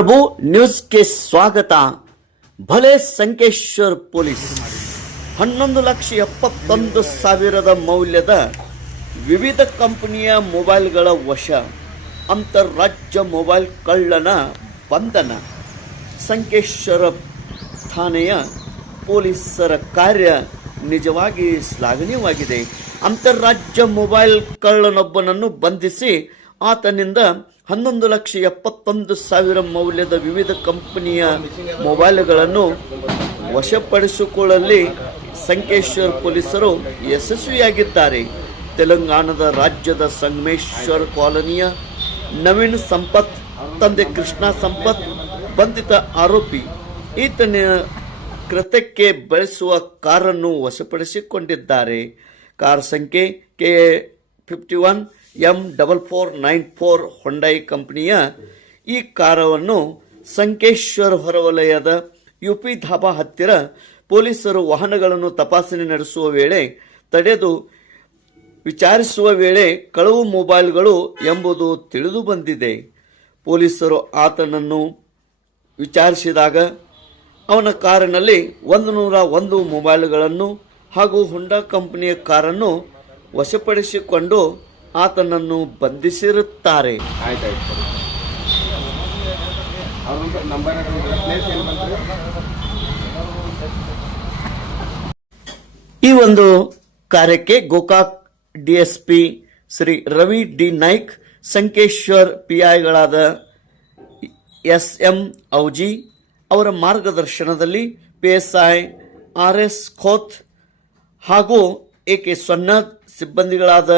प्रभु news के स्वागत। भले संकेश्वर ಪೊಲೀಸ್ 11,71,000 ಮೌಲ್ಯದ ವಿವಿಧ ಕಂಪನಿಯ ಮೊಬೈಲ್ಗಳ ವಶ, ಅಂತರರಾಜ್ಯ ಮೊಬೈಲ್ ಕಳ್ಳನ ಬಂಧನ. ಸಂಕೇಶ್ವರ ಠಾಣೆಯ ಪೊಲೀಸರ ಕಾರ್ಯ ನಿಜವಾಗಿ ಶ್ಲಾಘನೀಯವಾಗಿದೆ. ಅಂತರರಾಜ್ಯ ಮೊಬೈಲ್ ಕಳ್ಳನೊಬ್ಬನನ್ನು ಬಂಧಿಸಿ ಆತನಿಂದ 11,71,000 ಮೌಲ್ಯದ ವಿವಿಧ ಕಂಪನಿಯ ಮೊಬೈಲ್ಗಳನ್ನು ವಶಪಡಿಸಿಕೊಳ್ಳಲು ಸಂಕೇಶ್ವರ ಪೊಲೀಸರು ಯಶಸ್ವಿಯಾಗಿದ್ದಾರೆ. ತೆಲಂಗಾಣದ ರಾಜ್ಯದ ಸಂಗಮೇಶ್ವರ ಕಾಲೋನಿಯ ನವೀನ್ ಸಂಪತ್ ತಂದೆ ಕೃಷ್ಣ ಸಂಪತ್ ಬಂಧಿತ ಆರೋಪಿ. ಈತನ ಕೃತ್ಯಕ್ಕೆ ಬಳಸುವ ಕಾರನ್ನು ವಶಪಡಿಸಿಕೊಂಡಿದ್ದಾರೆ. ಕಾರ್ ಸಂಖ್ಯೆ KA51 M4494 ಹೊಂಡೈ ಕಂಪನಿಯ ಈ ಕಾರವನ್ನು ಸಂಕೇಶ್ವರ ಹೊರವಲಯದ ಯುಪಿ ಧಾಬಾ ಹತ್ತಿರ ಪೊಲೀಸರು ವಾಹನಗಳನ್ನು ತಪಾಸಣೆ ನಡೆಸುವ ವೇಳೆ ತಡೆದು ವಿಚಾರಿಸುವ ವೇಳೆ ಕಳವು ಮೊಬೈಲ್ಗಳು ಎಂಬುದು ತಿಳಿದು ಬಂದಿದೆ. ಪೊಲೀಸರು ಆತನನ್ನು ವಿಚಾರಿಸಿದಾಗ ಅವನ ಕಾರಿನಲ್ಲಿ 101 ಮೊಬೈಲ್ಗಳನ್ನು ಹಾಗೂ ಹೊಂಡಾ ಕಂಪನಿಯ ಕಾರನ್ನು ವಶಪಡಿಸಿಕೊಂಡು ಆತನನ್ನು ಬಂಧಿಸಿರುತ್ತಾರೆ. ಈ ಒಂದು ಕಾರ್ಯಕ್ಕೆ ಗೋಕಾಕ್ ಡಿಎಸ್ಪಿ ಶ್ರೀ ರವಿ ಡಿ ನಾಯ್ಕ್, ಸಂಕೇಶ್ವರ್ ಪಿಐಗಳಾದ SM ಔಜಿ ಅವರ ಮಾರ್ಗದರ್ಶನದಲ್ಲಿ PSI RS ಖೋತ್ ಹಾಗೂ AK ಸೊನ್ನದ್ ಸಿಬ್ಬಂದಿಗಳಾದ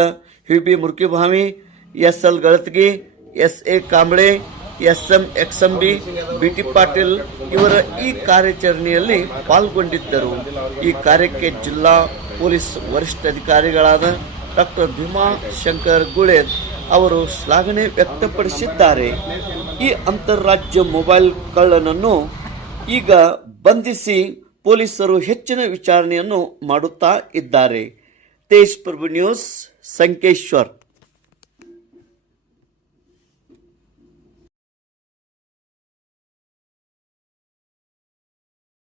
HB ಮುರ್ಕಿಭಾಮಿ, SL ಗಳತ್ಗಿ, SA Kamble, SM XMB, BT Patil ಇವರ ಈ ಕಾರ್ಯಾಚರಣೆಯಲ್ಲಿ ಪಾಲ್ಗೊಂಡಿದ್ದರು. ಈ ಕಾರ್ಯಕ್ಕೆ ಜಿಲ್ಲಾ ಪೊಲೀಸ್ ವರಿಷ್ಠಾಧಿಕಾರಿಗಳಾದ ಡಾಕ್ಟರ್ ಭೀಮಾ ಶಂಕರ್ ಗುಳೇದ್ ಅವರು ಶ್ಲಾಘನೆ ವ್ಯಕ್ತಪಡಿಸಿದ್ದಾರೆ. ಈ ಅಂತರರಾಜ್ಯ ಮೊಬೈಲ್ ಕಳ್ಳನನ್ನು ಈಗ ಬಂಧಿಸಿ ಪೊಲೀಸರು ಹೆಚ್ಚಿನ ವಿಚಾರಣೆಯನ್ನು ಮಾಡುತ್ತಾ ಇದ್ದಾರೆ. ತೇಜ್ ಪ್ರಭು ನ್ಯೂಸ್, ಸಂಕೇಶ್ವರ್.